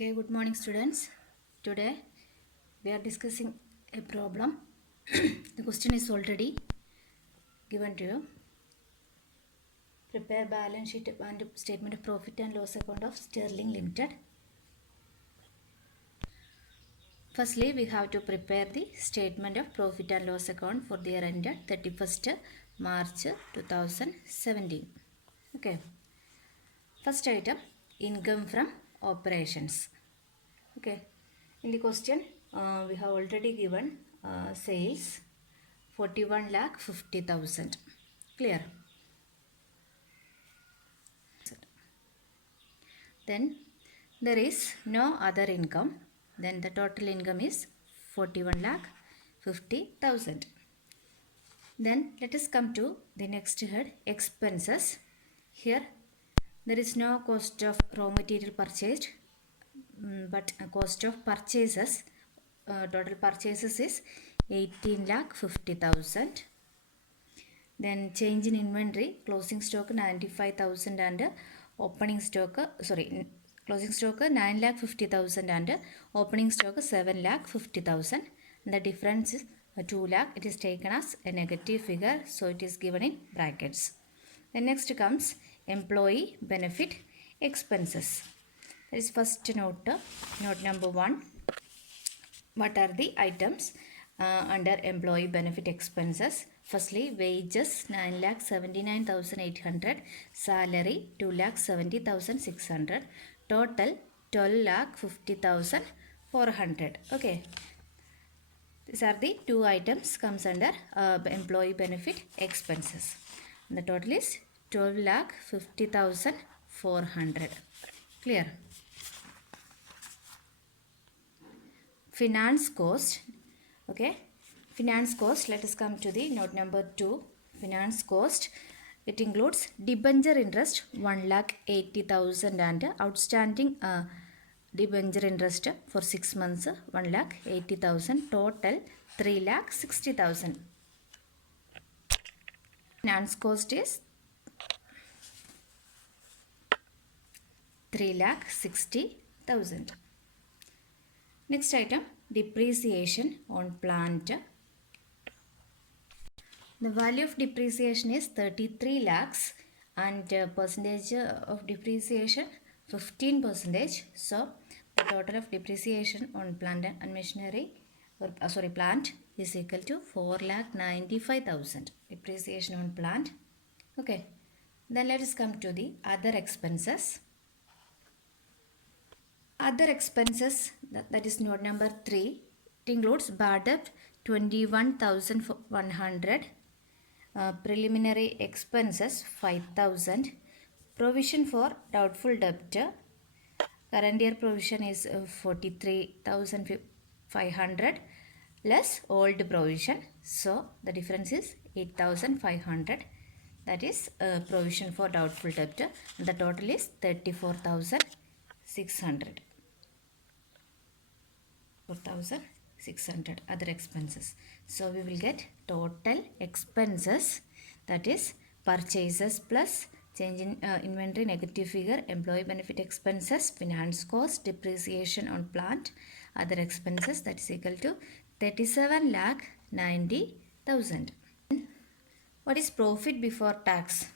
Okay, good morning students. Today we are discussing a problem. The question is already given to you. Prepare balance sheet and statement of profit and loss account of Sterling Limited. Firstly, we have to prepare the statement of profit and loss account for the year ended 31st March 2017. Okay. First item, income from operations. Okay, in the question we have already given sales 41,50,000. Clear? Then there is no other income. Then the total income is 41,50,000. Then let us come to the next head, expenses. Here there is no cost of raw material purchased, but cost of purchases, total purchases is 18,50,000. Then change in inventory, closing stock 95,000 and opening stock, closing stock 9,50,000 and opening stock 7,50,000. The difference is 2 lakh. It is taken as a negative figure, so it is given in brackets. Then next comes employee benefit expenses. That is first note number 1. What are the items under employee benefit expenses? Firstly, wages 9,79,800, salary 2,70,600, total 12,50,400. Okay, these are the two items comes under employee benefit expenses. The total is 12,50,400. Clear? Finance cost. Okay, finance cost, let us come to the note number 2. Finance cost, it includes debenture interest 1,80,000 and outstanding debenture interest for 6 months 1,80,000, total 3,60,000. Finance cost is 3,60,000. Next item, depreciation on plant. The value of depreciation is 33 lakhs and percentage of depreciation 15%. So the total of depreciation on plant and machinery plant is equal to 4,95,000. Depreciation on plant. Okay. Then let us come to the other expenses. Other expenses, that is note number 3. It includes bad debt 21,100, preliminary expenses 5,000, provision for doubtful debt. Current year provision is 43,500 less old provision. So the difference is 8,500. That is provision for doubtful debt. The total is 34,600. 4,600 other expenses. So we will get total expenses, that is purchases plus change in inventory negative figure, employee benefit expenses, finance cost, depreciation on plant, other expenses, that is equal to 37,90,000. What is profit before tax?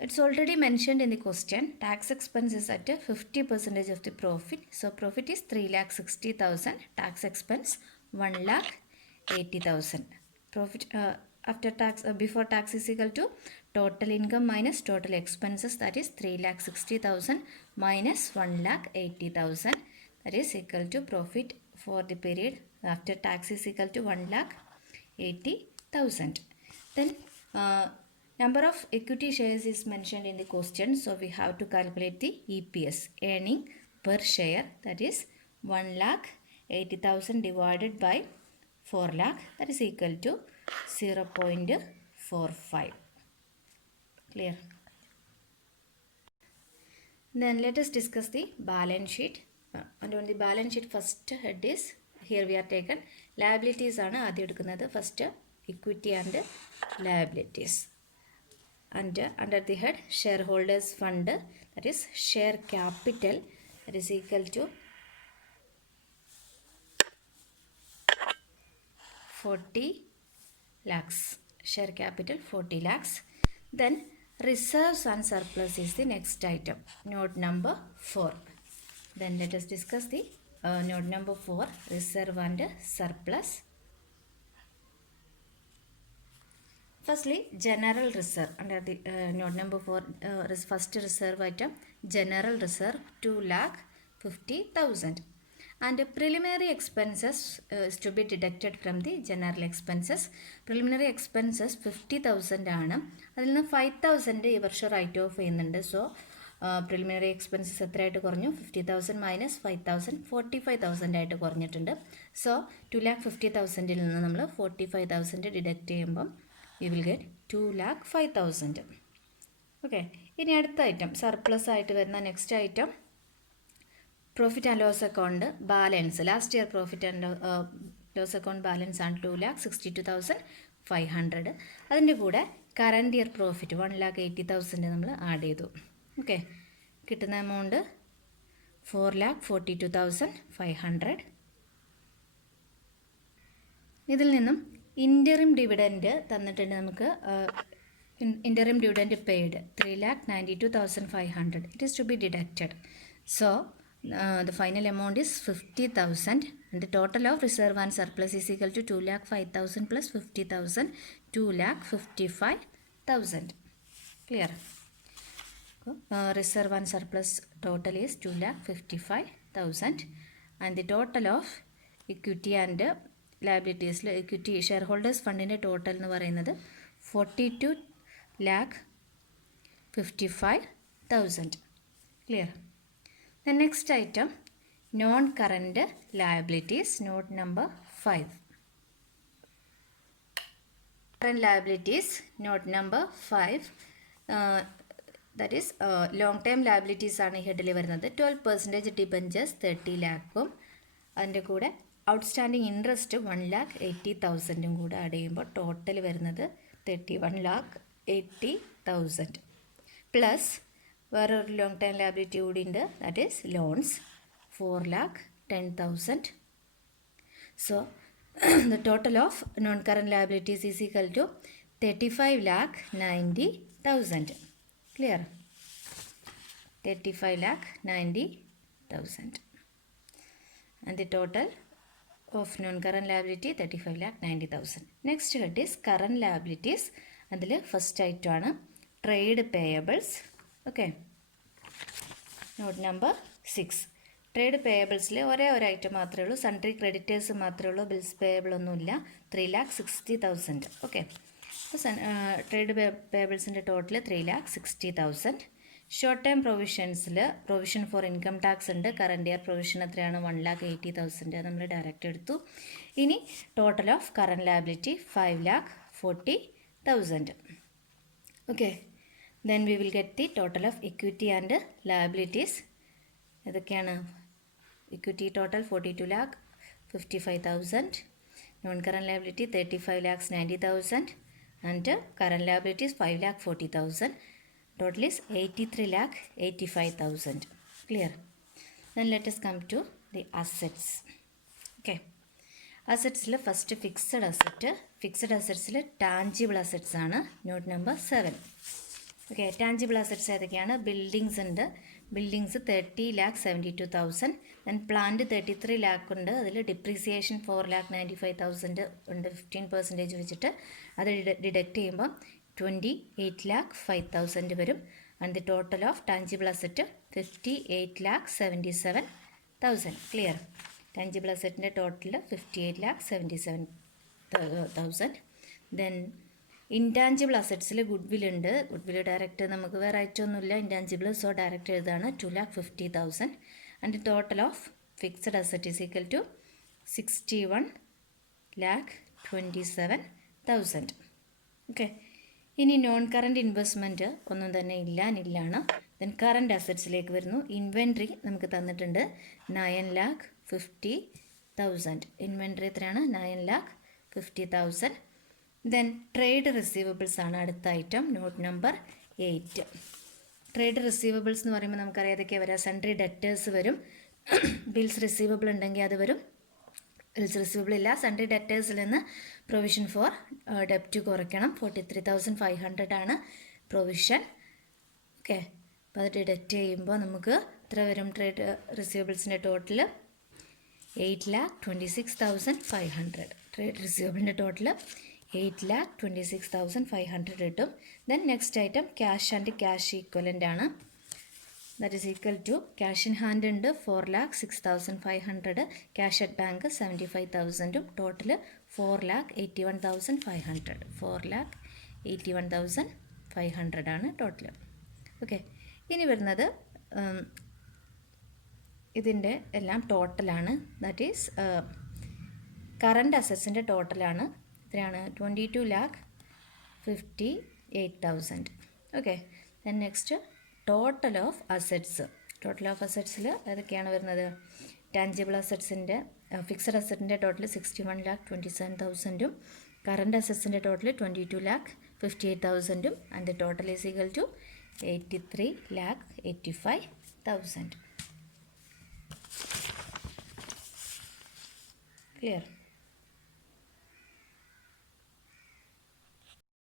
It's already mentioned in the question. Tax expense is at 50% of the profit. So profit is 3,60,000. Tax expense 1,80,000. Profit after tax before tax is equal to total income minus total expenses, that is 3,60,000 minus 1,80,000. That is equal to profit for the period after tax is equal to 1,80,000. Then number of equity shares is mentioned in the question. So we have to calculate the EPS, earning per share, that is 1,80,000 divided by 4 lakh, that is equal to 0.45. Clear? Then let us discuss the balance sheet. And on the balance sheet, first head is, here we are taken liabilities ആണ് ആദ്യം എടുക്കുന്നത്. First equity and liabilities. And under the head shareholders fund, that is share capital, that is equal to 40 lakhs. Share capital 40 lakhs. Then reserves and surplus is the next item. Note number 4. Then let us discuss the note number 4, reserve and surplus. Firstly, general reserve under the note number 4, first reserve item, general reserve 2,50,000, and preliminary expenses is to be deducted from the general expenses. Preliminary expenses 50,000 ആണ്. അതിൽ നിന്ന് 5,000 ഈ വർഷം right of ചെയ്യുന്നുണ്ട്. So preliminary expenses എത്രയായിട്ട് കുറഞ്ഞു? 50,000 മൈനസ് 5,000 45,000 ആയിട്ട് കുറഞ്ഞിട്ടുണ്ട്. സോ 2,50,000 നിന്ന് നമ്മൾ 45,000 ഡിഡക്റ്റ് ചെയ്യുമ്പം we will get 2,05,000. ഓക്കെ, ഇനി അടുത്ത ഐറ്റം സർപ്ലസ് ആയിട്ട് വരുന്ന next item profit and loss account balance. Last year profit and loss account balance ആണ് 2,62,500. അതിൻ്റെ കൂടെ കറണ്ട് ഇയർ പ്രോഫിറ്റ് 1,80,000 നമ്മൾ ആഡ് ചെയ്തു. ഓക്കെ, കിട്ടുന്ന എമൗണ്ട് 4,42,500. ഇതിൽ നിന്നും ഇൻ്ററിം ഡിവിഡൻറ്റ് തന്നിട്ടുണ്ട് നമുക്ക്. Interim dividend paid 3,92,500. It is to be deducted. So the final amount is 50,000 and the total of reserve and surplus is equal to 2,05,000 plus 50,000, 2,55,000. Clear? Reserve and surplus total is 2,55,000 and the total of equity and liabilities, equity shareholders fund in total എന്ന് പറയുന്നത് 42,55,000. Clear? The next item, non-current liabilities, note number 5. Current liabilities, note number 5. That is long-term liabilities ആണ് ഈ ഹെഡിൽ വരുന്നത്. 12% debentures 30 lakhും അതിൻ്റെ കൂടെ outstanding interest 1,80,000 കൂടെ ആഡ് ചെയ്യുമ്പോൾ ടോട്ടൽ വരുന്നത് 31,80,000 പ്ലസ് വേറൊരു ലോങ് ടൈം ലയബിലിറ്റി കൂടി ഉണ്ട്. That is loans 4,10,000. So the total of non current liabilities is equal to 35,90,000. Clear? 35,90,000 and the total of non-current liability 35,90,000. Next head is current liabilities. അതിൽ ഫസ്റ്റ് item ആണ് trade payables. Okay, note number 6. Trade പേയബിൾസിൽ ഒരേ ഒരു ഐറ്റം മാത്രമേ ഉള്ളൂ, sundry creditors മാത്രമേ ഉള്ളൂ, bills payable ഒന്നുമില്ല. 3,60,000. ഓക്കെ, അപ്പോൾ ട്രേഡ് പേയബിൾസിൻ്റെ ടോട്ടൽ 3,60,000. ഷോർട്ട് ടൈം പ്രൊവിഷൻസിൽ പ്രൊവിഷൻ ഫോർ ഇൻകം ടാക്സ് ഉണ്ട്. കറണ്ട് ഇയർ പ്രൊവിഷൻ എത്രയാണ്? 1,80,000 നമ്മൾ ഡയറക്റ്റ് എടുത്തു. ഇനി total of current liability 5,40,000. Okay, then we will get the total of equity and liabilities. ഏതൊക്കെയാണ്? equity total 42,55,000, non-current liability 35,90,000 and current liabilities 5,40,000. Total is 83,85,000. Clear? Then let us come to the assets. Okay, assets first fixed asset. Fixed assets tangible assets ആണ്. note number 7. Okay, tangible assets ഏതൊക്കെയാണ്? ബിൽഡിങ്സ് ഉണ്ട്. ബിൽഡിങ്സ് 30,72,000. Then plant 33 lakh ഉണ്ട്. അതിൽ ഡിപ്രീസിയേഷൻ 4,95,000 ഉണ്ട്. 15% വെച്ചിട്ട് അത് ഡിഡക്റ്റ് ചെയ്യുമ്പോൾ 28,05,000 വരും. And the total of tangible asset 58,77,000. Clear? Tangible അസറ്റിൻ്റെ ടോട്ടൽ 58,77,000. ദെൻ ഇൻടാഞ്ചിബിൾ അസറ്റ്സിൽ ഗുഡ് വിൽ ഉണ്ട്. ഗുഡ് വിൽ ഡയറക്റ്റ് നമുക്ക് വേറെ ഐറ്റമൊന്നുമില്ല. ഇൻടാഞ്ചിബിൾ സോ ഡയറക്റ്റ് എഴുതാണ് 2,50,000. And total of fixed asset is equal to 61,27,000. Okay, ഇനി നോൺ കറൻറ്റ് ഇൻവെസ്റ്റ്മെൻറ്റ് ഒന്നും തന്നെ ഇല്ലാന്നില്ലാണ്. ദെൻ കറൻറ്റ് അസറ്റ്സിലേക്ക് വരുന്നു. ഇൻവെൻട്രി നമുക്ക് തന്നിട്ടുണ്ട് 9,50,000. ഇൻവെൻട്രി എത്രയാണ്? 9,50,000. ദെൻ ട്രേഡ് റിസീവബിൾസ് ആണ് അടുത്ത item. Not number 8. Trade receivables എന്ന് പറയുമ്പോൾ നമുക്കറിയാം ഏതൊക്കെയാണ് വരിക. സൺട്രി ഡെറ്റേഴ്സ് വരും, ബിൽസ് റിസീവബിൾ ഉണ്ടെങ്കിൽ അത് വരും. ബിൽസ് റിസീവബിൾ ഇല്ല, സൺട്രി ഡെറ്റേഴ്സിൽ നിന്ന് പ്രൊവിഷൻ ഫോർ ഡെപ്റ്റ് കുറയ്ക്കണം. 43,500 ആണ് പ്രൊവിഷൻ. ഓക്കെ, അപ്പോൾ അത് ഡിഡക്റ്റ് ചെയ്യുമ്പോൾ നമുക്ക് എത്ര വരും? ട്രേഡ് റിസീവബിൾസിൻ്റെ ടോട്ടൽ 8,26,500. ട്രേഡ് റിസീവബിളിൻ്റെ ടോട്ടൽ 8,26,500 കിട്ടും. Then next item cash and cash equivalent ആണ്. That is equal to cash in hand ഉണ്ട് 4,06,500, ക്യാഷ് അറ്റ് ബാങ്ക് 75,000, ടോട്ടൽ 4,81,500. 4,81,500 ആണ് ടോട്ടൽ. ഓക്കെ, ഇനി വരുന്നത് ഇതിൻ്റെ എല്ലാം ടോട്ടലാണ്. ദാറ്റ് ഈസ് കറണ്ട് അസറ്റ്സിൻ്റെ ടോട്ടലാണ്. എത്രയാണ്? 22,58,000. Okay, then next total of assets. Total of അസറ്റ്സിൽ ഏതൊക്കെയാണ് വരുന്നത്? ടാഞ്ചിബിൾ അസറ്റ്സിൻ്റെ ഫിക്സഡ് അസറ്റിൻ്റെ ടോട്ടൽ 61,27,000, കറണ്ട് അസറ്റ്സിൻ്റെ total 22,58,000, and the total is equal to 83,85,000. Clear?